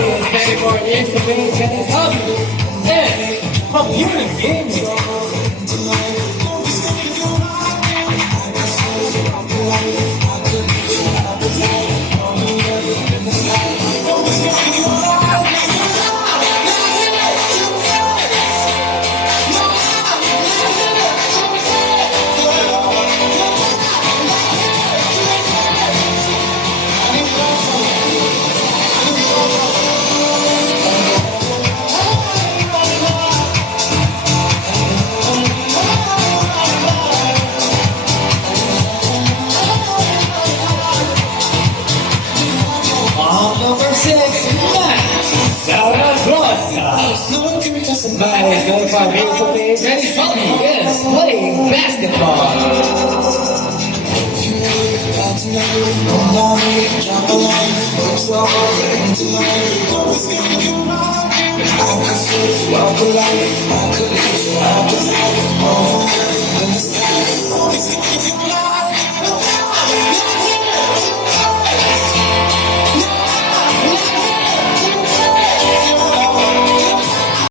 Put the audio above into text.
plays 34 years of age and his hobby is computer gaming. By his 25 years of age, and his hobby is playing basketball.